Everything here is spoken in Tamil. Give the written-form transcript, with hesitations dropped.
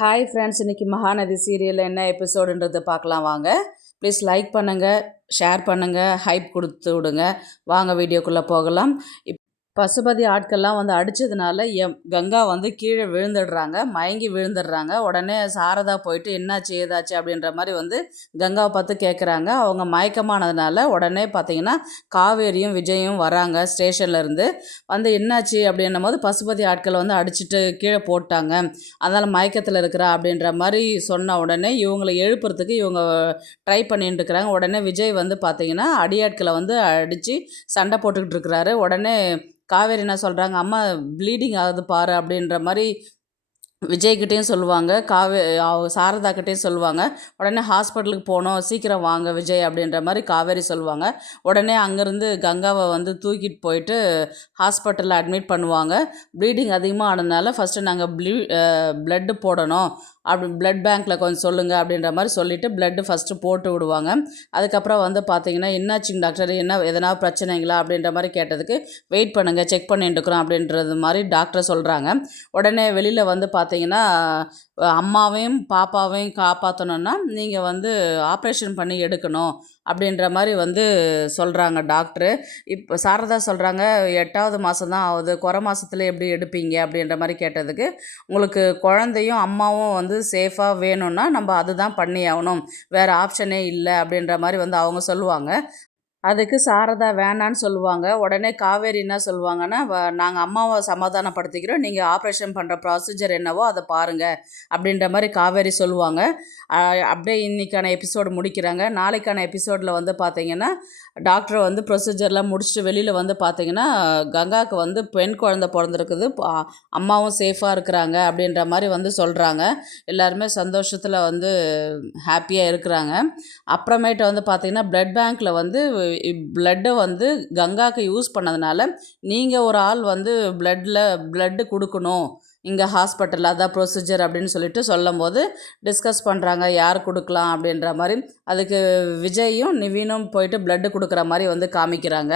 ஹாய் ஃப்ரெண்ட்ஸ், இன்றைக்கி மகாநதி சீரியலில் என்ன எபிசோடுன்றது பார்க்கலாம் வாங்க. ப்ளீஸ் லைக் பண்ணுங்கள், ஷேர் பண்ணுங்கள், ஹைப் கொடுத்து விடுங்க. வாங்க வீடியோக்குள்ளே போகலாம். பசுபதி ஆட்கள்லாம் வந்து அடித்ததுனால கங்கா வந்து கீழே விழுந்துடுறாங்க, மயங்கி விழுந்துடுறாங்க. உடனே சாரதா போயிட்டு என்னாச்சு ஏதாச்சு அப்படின்ற மாதிரி வந்து கங்காவை பார்த்து கேட்குறாங்க. அவங்க மயக்கமானதுனால உடனே பார்த்தீங்கன்னா காவேரியும் விஜயும் வராங்க ஸ்டேஷன்லேருந்து. வந்து என்னாச்சு அப்படின்னும் போது பசுபதி ஆட்கள் வந்து அடிச்சுட்டு கீழே போட்டாங்க, அதனால் மயக்கத்தில் இருக்கிறா அப்படின்ற மாதிரி சொன்ன உடனே இவங்களை எழுப்புறதுக்கு இவங்க ட்ரை பண்ணிட்டு இருக்கிறாங்க. உடனே விஜய் வந்து பார்த்தீங்கன்னா அடியாட்களை வந்து அடித்து சண்டை போட்டுக்கிட்டு இருக்கிறாரு. உடனே காவேரி என்ன சொல்கிறாங்க, அம்மா ப்ளீடிங் ஆகுது பாரு அப்படின்ற மாதிரி விஜய்கிட்டையும் சொல்லுவாங்க, சாரதாக்கிட்டேயும் சொல்லுவாங்க. உடனே ஹாஸ்பிட்டலுக்கு போகணும், சீக்கிரம் வாங்க விஜய் அப்படின்ற மாதிரி காவேரி சொல்லுவாங்க. உடனே அங்கேருந்து கங்காவை வந்து தூக்கிட்டு போயிட்டு ஹாஸ்பிட்டலில் அட்மிட் பண்ணுவாங்க. ப்ளீடிங் அதிகமாக ஆனதுனால ஃபஸ்ட்டு நாங்கள் ப்ளட்டு போடணும், அப்படி ப்ளட் பேங்க்கில் கொஞ்சம் சொல்லுங்கள் அப்படின்ற மாதிரி சொல்லிவிட்டு ப்ளட்டு ஃபஸ்ட்டு போட்டு விடுவாங்க. அதுக்கப்புறம் வந்து பார்த்தீங்கன்னா என்னாச்சுங்க டாக்டர், எதனா பிரச்சனைங்களா அப்படின்ற மாதிரி கேட்டதுக்கு வெயிட் பண்ணுங்கள், செக் பண்ணிட்டு இருக்கிறோம் அப்படின்றது மாதிரி டாக்டர் சொல்கிறாங்க. உடனே வெளியில் வந்து பார்த்தீங்கன்னா அம்மாவையும் பாப்பாவையும் காப்பாற்றணுன்னா நீங்கள் வந்து ஆப்ரேஷன் பண்ணி எடுக்கணும் அப்படின்ற மாதிரி வந்து சொல்கிறாங்க டாக்டரு. இப்போ சாரதா சொல்கிறாங்க, 8வது மாதம் தான் ஆகுது, குறை மாதத்துல எப்படி எடுப்பீங்க அப்படின்ற மாதிரி கேட்டதுக்கு, உங்களுக்கு குழந்தையும் அம்மாவும் வந்து சேஃபாக வேணும்னா நம்ம அதுதான் பண்ணி ஆகணும், வேறு ஆப்ஷனே இல்லை அப்படின்ற மாதிரி வந்து அவங்க சொல்லுவாங்க. அதுக்கு சாரதா வேணான்னு சொல்லுவாங்க. உடனே காவேரி என்ன சொல்லுவாங்கன்னா, நாங்கள் அம்மாவை சமாதானப்படுத்திக்கிறோம், நீங்கள் ஆப்ரேஷன் பண்ணுற ப்ரொசீஜர் என்னவோ அதை பாருங்கள் அப்படின்ற மாதிரி காவேரி சொல்லுவாங்க. அப்படியே இன்றைக்கான எபிசோடு முடிக்கிறாங்க. நாளைக்கான எபிசோடில் வந்து பார்த்திங்கன்னா டாக்டர் வந்து ப்ரொசீஜர்லாம் முடிச்சுட்டு வெளியில் வந்து பார்த்திங்கன்னா கங்காவுக்கு வந்து பெண் குழந்தை பிறந்திருக்குது, அம்மாவும் சேஃபாக இருக்கிறாங்க அப்படின்ற மாதிரி வந்து சொல்கிறாங்க. எல்லாருமே சந்தோஷத்தில் வந்து ஹாப்பியாக இருக்கிறாங்க. அப்புறமேட்டு வந்து பார்த்திங்கன்னா ப்ளட் பேங்க்கில் வந்து ப்ளட்டை வந்து கங்காவுக்கு யூஸ் பண்ணதுனால நீங்கள் ஒரு ஆள் வந்து ப்ளட்டு கொடுக்கணும் இங்கே ஹாஸ்பிட்டலில், அதான் ப்ரொசீஜர் அப்படின்னு சொல்லிட்டு சொல்லும் போது டிஸ்கஸ் பண்ணுறாங்க யார் கொடுக்கலாம் அப்படின்ற மாதிரி. அதுக்கு விஜயும் நிவீனும் போயிட்டு ப்ளட்டு கொடுக்குற மாதிரி வந்து காமிக்கிறாங்க.